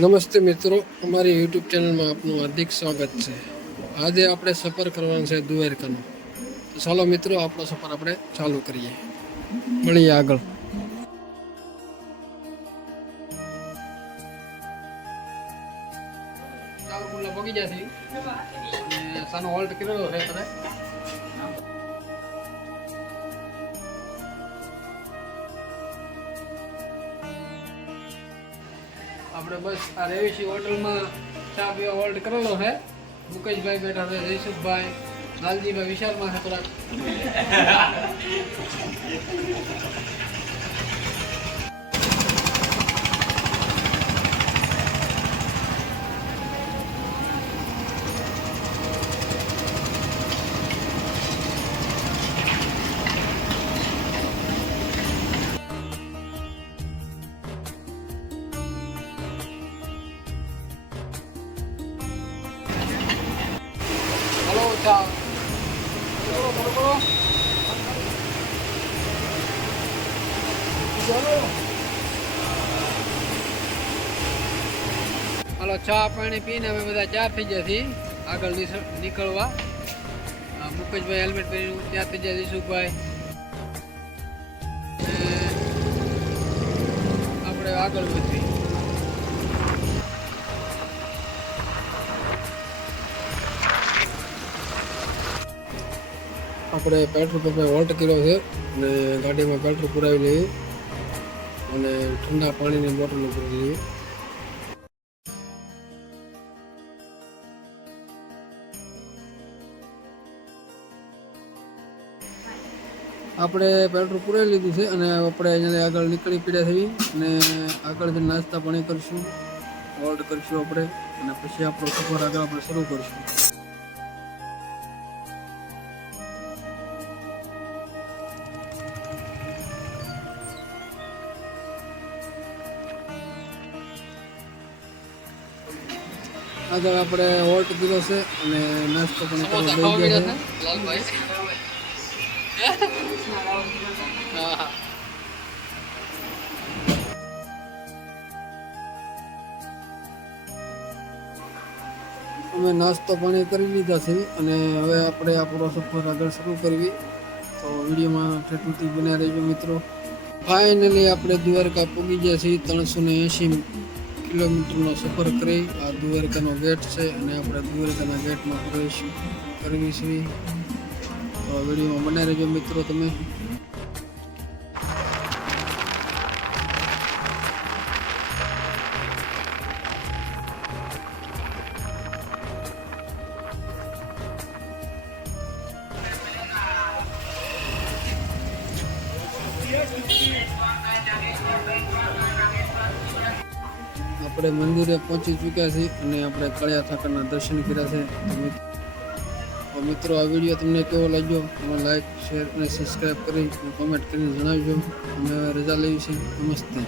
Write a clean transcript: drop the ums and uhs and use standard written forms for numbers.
નમસ્તે મિત્રો, અમારી યુટ્યુબ ચેનલમાં આપનું હાર્દિક સ્વાગત છે. આજે આપણે સફર કરવાનો છે દ્વારકાનો. તો ચાલો મિત્રો, આપણો સફર આપણે ચાલુ કરીએ. મળીએ આગળ. પગી જશે સાનો હોલ્ટ કર્યો છે તમે. આપણે બસ આ રેવીસી હોટલમાં ચા પીવા હોલ્ડ કરેલો છે. મુકેશભાઈ બેઠા છે, જયસુખભાઈ, લાલજીભાઈ, વિશાલમાં છે થોડાક. ચા હાલો, ચા પાણી પીને અમે બધા તૈયાર થઈ ગયા છીએ આગળ નીકળવા. મુકેશભાઈ હેલ્મેટ પહેરીને તૈયાર થઈ જાય, જયસુખભાઈ. આપણે આગળ વધીએ. આપણે પેટ્રોલ પંપે હોલ્ટ કર્યો છે અને ગાડીમાં પેટ્રોલ પુરાવી લઈએ અને ઠંડા પાણીની બોટલો પૂરી લઈએ. આપણે પેટ્રોલ પુરાવી લીધું છે અને આપણે અહીંયાથી આગળ નીકળી પડ્યા થઈ અને આગળ નાસ્તા પાણી કરીશું, હોલ્ટ કરીશું આપણે અને પછી આપણો સફર આગળ આપણે શરૂ કરીશું. આગળ આપણે હોલ્ટ કીધો છે અને નાસ્તો પણ કરવા લઈ ગયા છે. અમે નાસ્તો પાણી કરી લીધા છે અને હવે આપણે આપણો સફર આગળ શરૂ કરવી. તો વિડીયોમાં ઠેઠથી બન્યા રહેજો મિત્રો. ફાઇનલી આપણે દ્વારકા પહોંચી ગયા છીએ. 380 કિલોમીટરનો સફર કરી. આ દ્વારકાનો ગેટ છે અને આપણે દ્વારકાના ગેટમાં પ્રવેશ કરવી છે. તો વિડીયોમાં બનાવી રહેજો મિત્રો તમે. આપણે મંદિરે પહોંચી ચૂક્યા છીએ અને આપણે કળિયા ઠાકરના દર્શન કર્યા છે. તો મિત્રો, આ વિડીયો તમને કેવો લાગ્યો તમે લાઈક, શેર અને સબસ્ક્રાઈબ કરી કોમેન્ટ કરીને જણાવજો. અમે રજા લેવી છે. નમસ્તે.